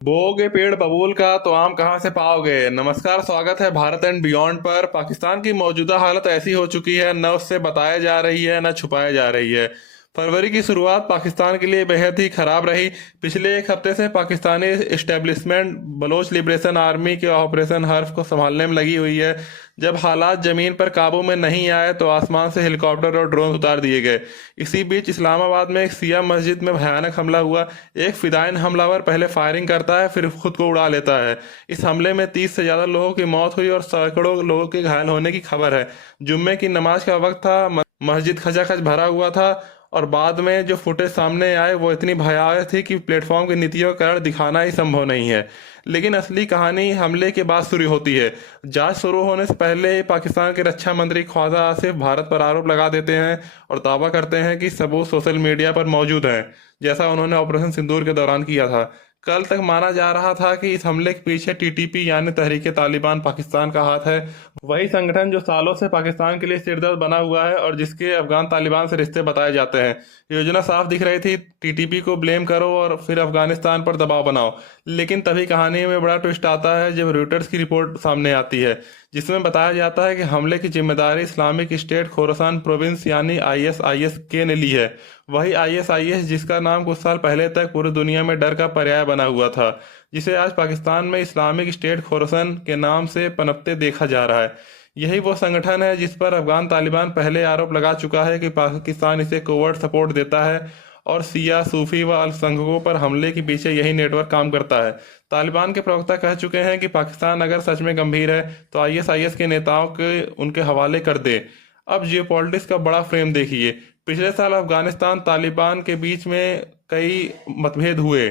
बोओगे पेड़ बबूल का तो आम कहाँ से पाओगे। नमस्कार, स्वागत है भारत एंड बियॉन्ड पर। पाकिस्तान की मौजूदा हालत ऐसी हो चुकी है, न उससे बताई जा रही है न छुपाई जा रही है। फरवरी की शुरुआत पाकिस्तान के लिए बेहद ही खराब रही। पिछले एक हफ्ते से Pakistani establishment Baloch liberation army के ऑपरेशन हर्फ को संभालने में लगी हुई है। जब हालात जमीन पर काबू में नहीं आए तो आसमान से हेलीकॉप्टर और ड्रोन उतार दिए गए। इसी बीच इस्लामाबाद में एक शिया मस्जिद में भयानक हमला हुआ। एक फिदाइन हमलावर पहले फायरिंग करता है, फिर खुद को उड़ा लेता है। इस हमले में 30 से ज्यादा लोगों की मौत हुई और सैकड़ों लोगों के घायल होने की खबर है। जुम्मे की नमाज का वक्त था, मस्जिद खचाखच भरा हुआ था। और बाद में जो फुटेज सामने आए वो इतनी भयावह थी कि प्लेटफॉर्म की नीतियों का कारण दिखाना ही संभव नहीं है। लेकिन असली कहानी हमले के बाद शुरू होती है। जांच शुरू होने से पहले ही पाकिस्तान के रक्षा मंत्री ख्वाजा आसिफ भारत पर आरोप लगा देते हैं और दावा करते हैं कि सबूत सोशल मीडिया पर मौजूद हैं, जैसा उन्होंने ऑपरेशन सिंदूर के दौरान किया था। कल तक माना जा रहा था कि इस हमले के पीछे टीटीपी यानी तहरीक तालिबान पाकिस्तान का हाथ है। वही संगठन जो सालों से पाकिस्तान के लिए सिरदर्द बना हुआ है और जिसके अफगान तालिबान से रिश्ते बताए जाते हैं। योजना साफ दिख रही थी, टीटीपी को ब्लेम करो और फिर अफगानिस्तान पर दबाव बनाओ। लेकिन तभी कहानी में बड़ा ट्विस्ट आता है जब रॉयटर्स की रिपोर्ट सामने आती है, जिसमें बताया जाता है कि हमले की जिम्मेदारी इस्लामिक स्टेट खोरासान प्रोविंस यानी आईएसआईएस के ने ली है। वही आईएसआईएस जिसका नाम कुछ साल पहले तक पूरी दुनिया में डर का पर्याय बना हुआ था, जिसे आज पाकिस्तान में इस्लामिक स्टेट खोरासान के नाम से पनपते देखा जा रहा है। यही वो संगठन है जिस पर अफगान तालिबान पहले आरोप लगा चुका है कि पाकिस्तान इसे कोवर्ट सपोर्ट देता है और शिया सूफी व अल्पसंख्यकों पर हमले के पीछे यही नेटवर्क काम करता है। तालिबान के प्रवक्ता कह चुके हैं कि पाकिस्तान अगर सच में गंभीर है तो आईएसआईएस के नेताओं के उनके हवाले कर दे। अब जियोपॉलिटिक्स का बड़ा फ्रेम देखिए। पिछले साल अफगानिस्तान तालिबान के बीच में कई मतभेद हुए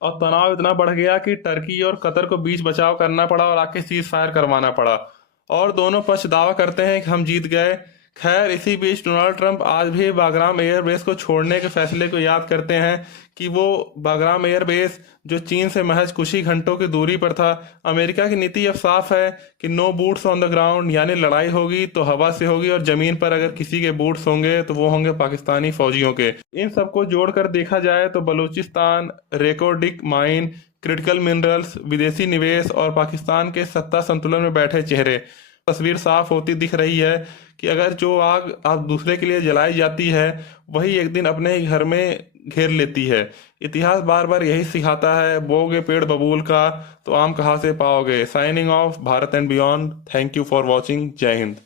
और तनाव इतना बढ़ गया कि टर्की और कतर को बीच बचाव करना पड़ा और आखिर सीज फायर करवाना पड़ा। और दोनों पक्ष दावा करते हैं कि हम जीत गए। खैर, इसी बीच डोनाल्ड ट्रंप आज भी बागराम एयरबेस को छोड़ने के फैसले को याद करते हैं कि वो बागराम एयरबेस जो चीन से महज कुछ ही घंटों की दूरी पर था। अमेरिका की नीति अब साफ है कि no boots on the ground, यानी लड़ाई होगी तो हवा से होगी और जमीन पर अगर किसी के बूट्स होंगे तो वो होंगे पाकिस्तानी फौजियों के। इन सबको जोड़कर देखा जाए तो बलूचिस्तान, रेकोर्डिक माइन, क्रिटिकल मिनरल्स, विदेशी निवेश और पाकिस्तान के सत्ता संतुलन में बैठे चेहरे, तस्वीर साफ होती दिख रही है कि अगर जो आग आप दूसरे के लिए जलाई जाती है वही एक दिन अपने ही घर में घेर लेती है। इतिहास बार बार यही सिखाता है, बोओगे पेड़ बबूल का तो आम कहाँ से पाओगे। Signing off, Bharat and beyond. Thank you for watching. जय हिंद।